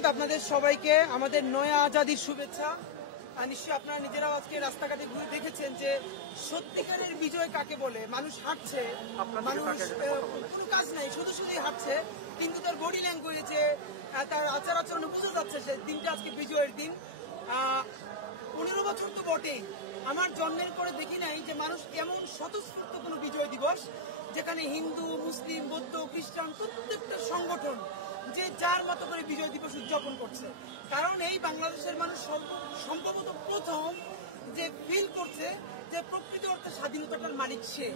ধন্যবাদ আপনাদের সবাইকে। আমাদের নয়া আজাদির শুভেচ্ছা। নিশ্চয়ই আপনারা নিজেরাও আজকে রাস্তাঘাটে ঘুরে দেখেছেন যে সত্যিকারের বিজয় কাকে বলে। মানুষ হাঁটছে, মানুষ কোনো কাজ নাই, শুধু শুধুই হাঁটছে, কিন্তু তার বডি ল্যাঙ্গুয়েজে, তার আচার আচরণে বোঝা যাচ্ছে যে দিনটা আজকে বিজয়ের দিন। 15 বছর তো বটেই, আমার জন্মের পরে দেখি নাই যে মানুষ এমন স্বতঃস্ফূর্ত কোনো বিজয় দিবস, যেখানে হিন্দু, মুসলিম, বৌদ্ধ, খ্রিস্টান প্রত্যেকটা সংগঠন যে যার মতো করে বিজয় দিবস উদযাপন করছে। কারণ এই বাংলাদেশের মানুষ সম্ভবত প্রথম যে ফিল করছে যে প্রকৃত অর্থে স্বাধীনতাটার মালিক সে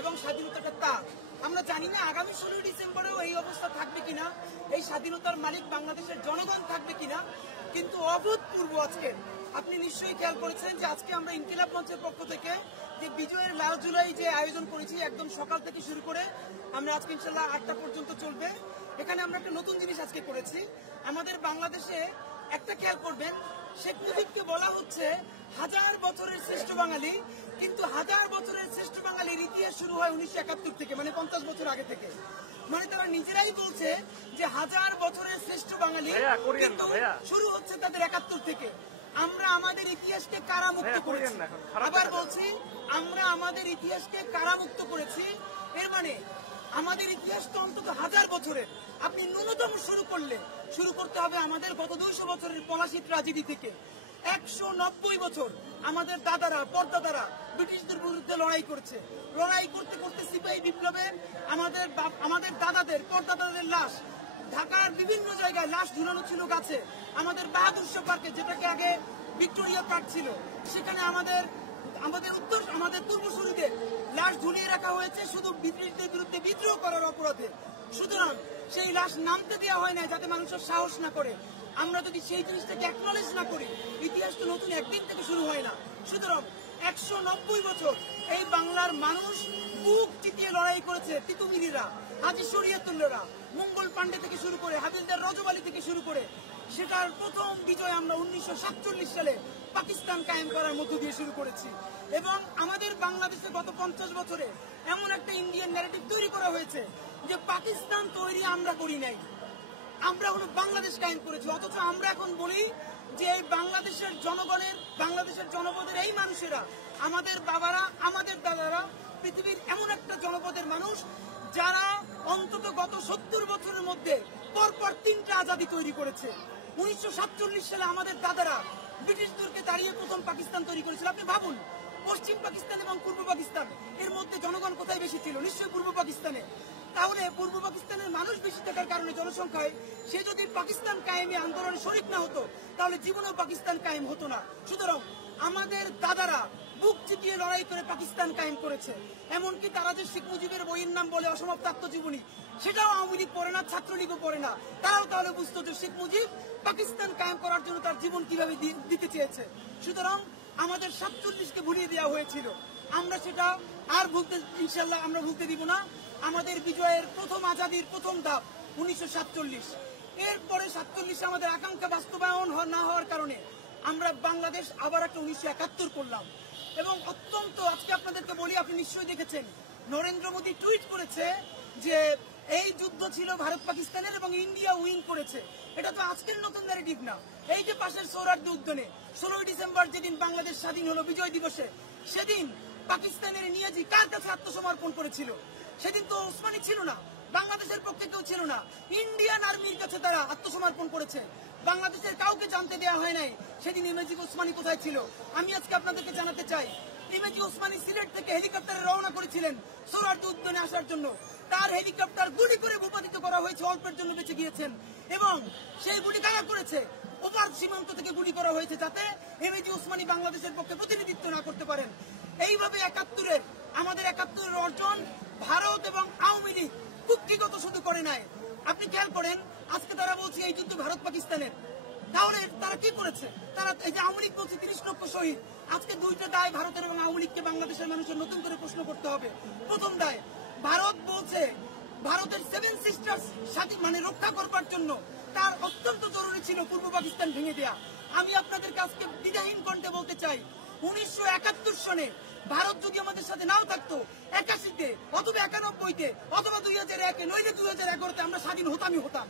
এবং স্বাধীনতাটা তার। আমরা জানি না আগামী 16 ডিসেম্বরেও এই অবস্থা থাকবে কিনা, এই স্বাধীনতার মালিক বাংলাদেশের জনগণ থাকবে কিনা, কিন্তু অভূতপূর্ব আজকে আপনি নিশ্চয়ই খেয়াল করেছেন যে আজকে আমরা ইনকিলাব মঞ্চের পক্ষ থেকে যে বিজয়ের লাল জুলাই যে আয়োজন করেছি, একদম সকাল থেকে শুরু করে আমরা আজকে ইনশাল্লাহ 8টা পর্যন্ত চলবে। এখানে আমরা একটা নতুন জিনিস আজকে করেছি। আমাদের বাংলাদেশে একটা খেয়াল করবেন, শেখ মুজিবকে বলা হচ্ছে 1000 বছরের শ্রেষ্ঠ বাঙালি, কিন্তু 1000 বছরের শ্রেষ্ঠ বাঙালির ইতিহাস শুরু হয় 1971 থেকে, মানে 50 বছর আগে থেকে। মানে তারা নিজেরাই বলছে যে 1000 বছরের শ্রেষ্ঠ বাঙালি শুরু হচ্ছে তাদের 71 থেকে। আমরা আমাদের ইতিহাসকে কারামুক্ত করেছি, আবার বলছি আমরা আমাদের ইতিহাসকে কারামুক্ত করেছি। এর মানে আমাদের ইতিহাস তো অন্তত 1000 বছরের। আপনি ন্যূনতম শুরু করতে হবে আমাদের গত 200 বছরের পলাশী ট্র্যাজেডি থেকে। 190 বছর আমাদের দাদারা, পরদাদারা ব্রিটিশদের বিরুদ্ধে লড়াই করছে। লড়াই করতে করতে সিপাহী বিপ্লবে আমাদের দাদাদের, পরদাদাদের লাশ ঢাকার বিভিন্ন জায়গায় লাশ ঝুলানো ছিল গাছে। আমাদের বাহাদুর শাহ পার্কে, যেটাকে আগে ভিক্টোরিয়া পার্ক ছিল, সেখানে আমাদের পূর্বসূরীদের লাশ ঝুলিয়ে রাখা হয়েছে শুধু ব্রিটিশদের বিরুদ্ধে বিদ্রোহ করার অপরাধে। সুতরাং সেই লাশ নামতে দেওয়া হয় না যাতে মানুষের সাহস না করে। আমরা যদি সেই জিনিসটাকে অ্যাকনলেজ না করি, ইতিহাস তো নতুন একদিন থেকে শুরু হয় না। সুতরাং 190 বছর এই বাংলার মানুষ বুক চিতিয়ে লড়াই করেছে। তিতুমিরিরা, হাজী শরীয়তুল্লাহরা, মঙ্গল পান্ডে থেকে শুরু করে হাবিলদার রজব আলী থেকে শুরু করে, সেটার প্রথম বিজয় আমরা 1947 সালে পাকিস্তান কায়েম করার মধ্য দিয়ে শুরু করেছি। এবং আমাদের বাংলাদেশে গত 50 বছরে এমন একটা ইন্ডিয়ান ন্যারেটিভ তৈরি করা হয়েছে যে পাকিস্তান তৈরি আমরা করি নাই, আমরা কোনো বাংলাদেশ কায়েম করেছি। অথচ আমরা এখন বলি যে এই বাংলাদেশের জনগণের, বাংলাদেশের জনপদের এই মানুষেরা, আমাদের বাবারা, আমাদের দাদারা পৃথিবীর এমন একটা জনপদের মানুষ যারা অন্তত গত 70 বছরের মধ্যে পরপর 3টা আজাদি তৈরি করেছে। 1947 সালে আমাদের দাদারা ব্রিটিশদেরকে দাঁড়িয়ে প্রথম পাকিস্তান তৈরি করেছিল। আপনি ভাবুন, পশ্চিম পাকিস্তান এবং পূর্ব পাকিস্তান, এর মধ্যে জনগণ কোথায় বেশি ছিল? নিশ্চয়ই পূর্ব পাকিস্তানে। তাহলে পূর্ব পাকিস্তানের মানুষ বেশি থাকার কারণে জনসংখ্যায় সে যদি পাকিস্তান কায়েমে আন্দোলনে শরিক না হতো, তাহলে জীবনেও পাকিস্তান কায়েম হতো না। সুতরাং আমাদের দাদারা বুক চিতিয়ে লড়াই করে পাকিস্তান কায়েম করেছে। এমনকি তারা যে শেখ মুজিবের বইয়ের নাম বলে অসমাপ্ত আত্মজীবনী, সেটাও আওয়ামী লীগ পড়ে না, ছাত্রলীগও পড়ে না। তারাও তাহলে বুঝতো যে শেখ মুজিব পাকিস্তান কায়েম করার জন্য তার জীবন কিভাবে দিতে চেয়েছে। সুতরাং আমাদের 47কে ভুলিয়ে দেওয়া হয়েছিল, আমরা সেটা আর ইনশাল্লাহ আমরা ভুলতে দিব না। আমাদের বিজয়ের প্রথম আজাদির প্রথম ধাপ 1947। এরপরে 47 আমাদের আকাঙ্ক্ষা বাস্তবায়ন না হওয়ার কারণে আমরা বাংলাদেশ আবার একটা 1971 করলাম। এবং অত্যন্ত আজকে আপনাদেরকে বলি, আপনি নিশ্চয়ই দেখেছেন নরেন্দ্র মোদী টুইট করেছে যে এই যুদ্ধ ছিল ভারত পাকিস্তানের এবং ইন্ডিয়া উইন করেছে। এটা তো আজকের নতুন ন্যারেটিভ না। এই যে পাশের সৌরার্দি উদ্যানে 16 ডিসেম্বর যেদিন বাংলাদেশ স্বাধীন হলো বিজয় দিবসে, সেদিন পাকিস্তানের নিয়াজি কার কাছে আত্মসমর্পণ করেছিল? সেদিন তো ওসমানী ছিল না, বাংলাদেশের পক্ষে কেউ ছিল না, ইন্ডিয়ান আর্মির কাছে তারা আত্মসমর্পণ করেছে। বাংলাদেশের কাউকে জানতে দেওয়া হয় নাই সেদিন ইমেজি ওসমানী কোথায় ছিল। আমি আজকে আপনাদেরকে জানাতে চাই, ইমেজি ওসমানী সিলেট থেকে হেলিকপ্টারে রওনা করেছিলেন সৌরার্দি উদ্যানে আসার জন্য। তার হেলিকপ্টার গুলি করে ভূপাতিত করা হয়েছে, অল্পের জন্য বেঁচে গিয়েছেন। এবং সেই গুলি কারা করেছে? ওপার সীমান্ত থেকে গুলি করা হয়েছে, যাতে ইমেজি ওসমানী বাংলাদেশের পক্ষে প্রতিনিধিত্ব না করতে পারেন। এইভাবে 71-এর আমাদের 71-এর অর্জন ভারত এবং আওয়ামী লীগ কুক্ষিগত শুধু করে নাই। আপনি খেয়াল করেন, আজকে তারা বলছে এই যুদ্ধ ভারত পাকিস্তানের। তাহলে তারা কি করেছে? তারা এই যে আওয়ামী লীগ বলছে 30 লক্ষ শহীদ, আজকে দুইটা দায় ভারতের এবং আওয়ামী লীগকে বাংলাদেশের মানুষের নতুন করে প্রশ্ন করতে হবে। প্রথম দায়, ভারত বলছে ভারতের 7 সিস্টার্স সাথী মানে রক্ষা করবার জন্য তার অত্যন্ত জরুরি ছিল পূর্ব পাকিস্তান ভেঙে দেয়া। আমি আপনাদের কাছে দ্বিধাহীন কণ্ঠে বলতে চাই, 1971 সনে ভারত যদি আমাদের সাথে নাও থাকতো, 81-তে অথবা 91-তে অথবা 2001-এ নইলে 2011-তে আমরা স্বাধীন হতাম।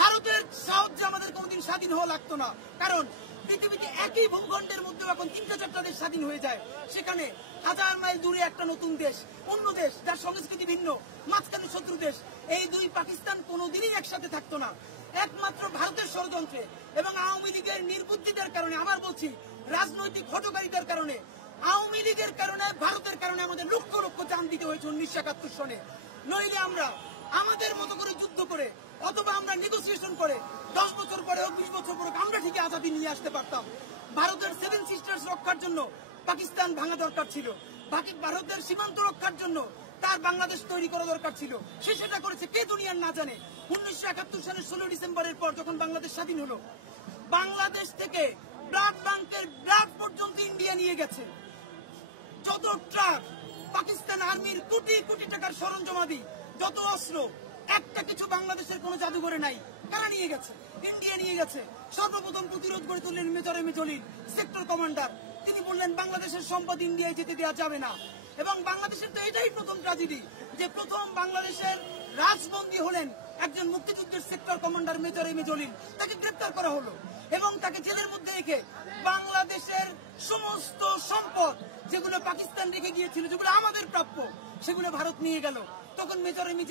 ভারতের সাহায্যে আমাদের কোনদিন স্বাধীন হওয়া লাগতো না। কারণ পৃথিবীতে একই ভূখণ্ডের মধ্যে এখন 3-4টা দেশ স্বাধীন হয়ে যায়। সেখানে 1000 মাইল দূরে একটা নতুন দেশ, অন্য দেশ যার সংস্কৃতি ভিন্ন, মাঝখানে শত্রু দেশ, এই দুই পাকিস্তান কোনোদিনই একসাথে থাকতো না। একমাত্র ভারতের ষড়যন্ত্রে এবং আওয়ামী লীগের নির্বুদ্ধিতার কারণে, আবার বলছি রাজনৈতিক হঠকারিতার কারণে, আওয়ামী লীগের কারণে, ভারতের কারণে আমাদের লক্ষ লক্ষ জান দিতে হয়েছে 1971 সনে। নইলে আমরা আমাদের মতো করে যুদ্ধ করে অথবা আমরা নেগোসিয়েশন করে 10 বছর পরে হোক 20 বছর পরে আমরা ঠিকই আজাদি নিয়ে আসতে পারতাম। ভারতের 7 সিস্টার্স রক্ষার জন্য পাকিস্তান ভাঙা দরকার ছিল, বাকি ভারতের সীমান্ত রক্ষার জন্য তার বাংলাদেশ তৈরি করা দরকার ছিল। সে সেটা করেছে, কে দুনিয়ার না জানে। 1971 সালের 16 ডিসেম্বরের পর যখন বাংলাদেশ স্বাধীন হলো, বাংলাদেশ থেকে ব্লাড ব্যাংকের ব্লাড পর্যন্ত ইন্ডিয়া নিয়ে গেছে। যত ট্রাক পাকিস্তান আর্মির কোটি কোটি টাকার সরঞ্জামাদি, যত অস্ত্র, একটা কিছু বাংলাদেশের কোনো জাদুঘরে নাই। কারা নিয়ে গেছে? ইন্ডিয়া নিয়ে গেছে। সর্বপ্রথম প্রতিরোধ গড়ে তুললেন major M A Jalil, sector commander. তিনি বললেন বাংলাদেশের সম্পদ ইন্ডিয়ায় যেতে দেওয়া যাবে না। এবং বাংলাদেশের তো এটাই প্রথম ট্র্যাজেডি যে প্রথম বাংলাদেশের রাজবন্দী হলেন একজন মুক্তিযুদ্ধের sector commander major M A Jalil. তাকে গ্রেপ্তার করা হলো এবং তাকে জেলের মধ্যে রেখে বাংলাদেশের সমস্ত সম্পদ যেগুলো পাকিস্তান রেখে গিয়েছিল, যেগুলো আমাদের প্রাপ্য, সেগুলো ভারত নিয়ে গেল। তখন মেজর এম এ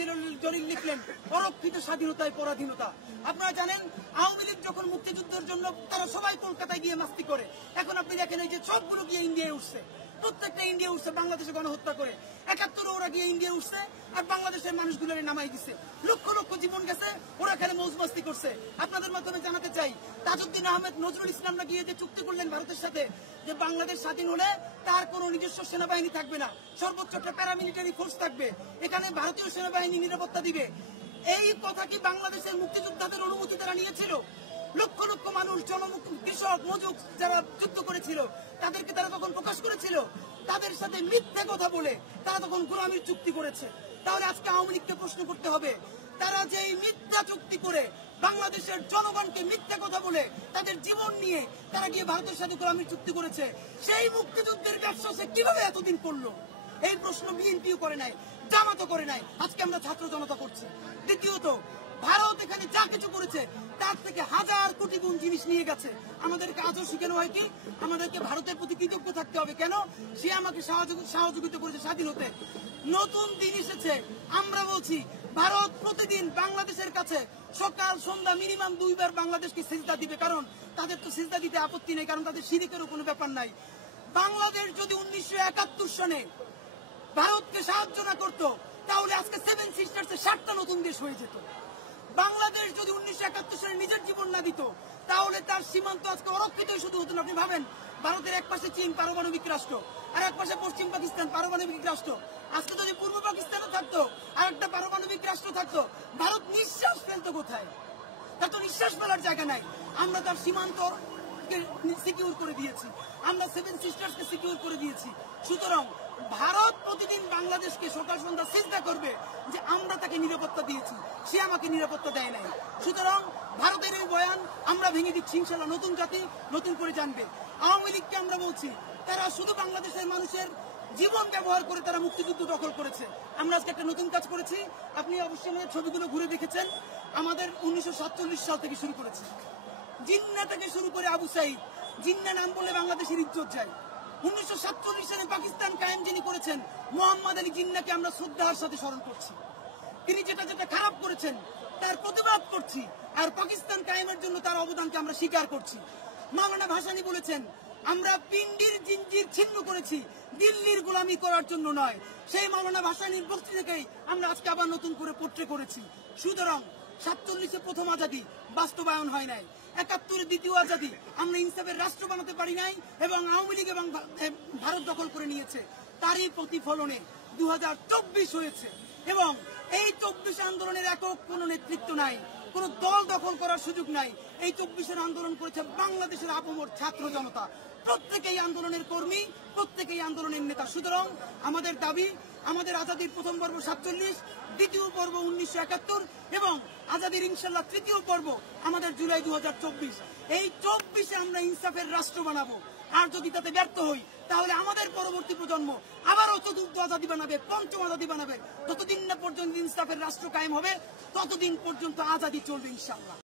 জলিল লিখলেন অরক্ষিত স্বাধীনতায় পরাধীনতা। আপনারা জানেন আওয়ামী লীগ যখন মুক্তিযুদ্ধের জন্য তারা সবাই কলকাতায় গিয়ে মাস্তি করে, এখন আপনি দেখেন এই যে সবগুলো গিয়ে ইন্ডিয়ায় উঠছে, প্রত্যেকটা ইন্ডিয়া উঠছে বাংলাদেশে গণহত্যা করে। 71 ওরা গিয়ে ইন্ডিয়া উঠছে আর বাংলাদেশের মানুষগুলোকে নামাই দিচ্ছে। লক্ষ লক্ষ জীবন গেছে, ওরা খেলে মৌজ মাস্তি করছে। আপনাদের মাধ্যমে জানাতে চাই, তাজউদ্দিন আহমেদ নজরুল ইসলামরা গিয়ে যে চুক্তি করলেন ভারতের সাথে যে বাংলাদেশ স্বাধীন হলে তার কোনো নিজস্ব সেনাবাহিনী থাকবে না, সর্বোচ্চ একটা প্যারামিলিটারি ফোর্স থাকবে, এখানে ভারতীয় সেনাবাহিনী নিরাপত্তা দিবে, এই কথা কি বাংলাদেশের মুক্তিযোদ্ধাদের অনুমতি তারা নিয়েছিল? লক্ষ লক্ষ মানুষ, কৃষক, মজুর যারা যুদ্ধ করেছিল তাদেরকে তারা তখন প্রকাশ করেছিল? তাদের সাথে মিথ্যে কথা বলে তারা তখন গোলামির চুক্তি করেছে। তাহলে আজকে আওয়ামী লীগকে প্রশ্ন করতে হবে, তারা যে মিথ্যা চুক্তি করে বাংলাদেশের জনগণকে মিথ্যা কথা বলে তাদের জীবন নিয়ে তারা গিয়ে ভারতের সাথে গোলামির চুক্তি করেছে, সেই মুক্তিযুদ্ধের ব্যবসা সে কিভাবে এতদিন করলো? এই প্রশ্ন বিএনপিও করে নাই, জামাতও করে নাই, আজকে আমরা ছাত্র জনতা করছি। দ্বিতীয়ত, ভারত এখানে যা কিছু করেছে তার থেকে 1000 কোটি গুণ জিনিস নিয়ে গেছে। আমাদেরকে আজও শিখানো হয় কি আমাদেরকে ভারতের প্রতি কৃতজ্ঞ থাকতে হবে। কেন? সে আমাকে সহযোগিতা করেছে স্বাধীন হতে। নতুন দিন এসেছে, আমরা বলছি ভারত প্রতিদিন বাংলাদেশের কাছে সকাল সন্ধ্যা মিনিমাম 2 বার বাংলাদেশকে সিজদা দিবে। কারণ তাদের তো সিজদা দিতে আপত্তি নেই, কারণ তাদের শিরিকেরও কোনো ব্যাপার নাই। বাংলাদেশ যদি 1971 সনে ভারতকে সাহায্য না করতো তাহলে আজকে 7 সিস্টার্সে 7টা নতুন দেশ হয়ে যেত। বাংলাদেশ যদি 1971 সালে নিজের জীবন না দিত তাহলে তার সীমান্ত আজকে অরক্ষিতই শুধু হতো না। আপনি ভাবেন, ভারতের এক পাশে চীন পারমাণবিক রাষ্ট্র আর এক পাশে পশ্চিম পাকিস্তান পারমাণবিক রাষ্ট্র। আজকে যদি পূর্ব পাকিস্তানও থাকতো আর একটা পারমাণবিক রাষ্ট্র থাকতো, ভারত নিঃশ্বাস ফেলতো কোথায়? তার তো নিঃশ্বাস ফেলার জায়গা নাই। আমরা তার সীমান্ত সিকিউর করে দিয়েছি, আমরা 7 সিস্টার্সকে সিকিউর করে দিয়েছি। সুতরাং ভারত প্রতিদিন বাংলাদেশকে সকাল সন্ধ্যা সিজদা করবে যে আমরা তাকে নিরাপত্তা দিয়েছি, সে আমাকে নিরাপত্তা দেয় নাই। সুতরাং ভারতের এই বয়ান আমরা ভেঙে দিচ্ছি। ইনশাল্লাহ নতুন জাতি নতুন করে জানবে। আওয়ামী লীগকে আমরা বলছি তারা শুধু বাংলাদেশের মানুষের জীবন ব্যবহার করে তারা মুক্তিযুদ্ধ দখল করেছে। আমরা আজকে একটা নতুন কাজ করেছি, আপনি অবশ্যই আমাদের ছবিগুলো ঘুরে দেখেছেন। আমাদের 1947 সাল থেকে শুরু করেছে, জিন্না থেকে শুরু করে আবু সাইদ। জিন্না নাম বলে বাংলাদেশের ইজ্জত যায়। 1947 সালে পাকিস্তান কায়েম যিনি করেছেন মোহাম্মদ আলী জিন্নাকে আমরা শ্রদ্ধার সাথে স্মরণ করছি। তিনি যেটা যেটা খারাপ করেছেন তার প্রতিবাদ করছি, আর পাকিস্তান কায়েমের জন্য তার অবদানকে আমরা স্বীকার করছি। মাওলানা ভাসানী বলেছেন আমরা পিন্ডির জিঞ্জির ছিন্ন করেছি, দিল্লির গোলামি করার জন্য নয়। সেই মাওলানা ভাসানীর বক্তৃতাকেই আমরা আজকে আবার নতুন করে পোট্রে করেছি। সুতরাং 47 প্রথম আজাদি বাস্তবায়ন হয় নাই, 71 দ্বিতীয় আজাদি আমরা ইনসাফের রাষ্ট্র বানাতে পারি নাই এবং আওয়ামী লীগ এবং ভারত দখল করে নিয়েছে। তারই প্রতিফলনে 2024 হয়েছে এবং এই 24 আন্দোলনের একক কোনো নেতৃত্ব নাই, কোনো দল দখল করার সুযোগ নাই। এই 24 আন্দোলন করেছে বাংলাদেশের আপামর ছাত্র জনতা, প্রত্যেকেই আন্দোলনের কর্মী, প্রত্যেকেই আন্দোলনের নেতা। সুতরাং আমাদের দাবি, আমাদের আজাদির প্রথম পর্ব 47, দ্বিতীয় পর্ব 1971 এবং আজাদির ইনশাল্লাহ তৃতীয় পর্ব আমাদের জুলাই 2024। এই 24-এ আমরা ইনসাফের রাষ্ট্র বানাবো। আর যদি তাতে ব্যর্থ হই তাহলে আমাদের পরবর্তী প্রজন্ম আবারও চতুর্থ আজাদি বানাবে, পঞ্চম আজাদি বানাবে। ততদিন না পর্যন্ত ইনসাফের রাষ্ট্র কায়েম হবে ততদিন পর্যন্ত আজাদি চলবে ইনশাল্লাহ।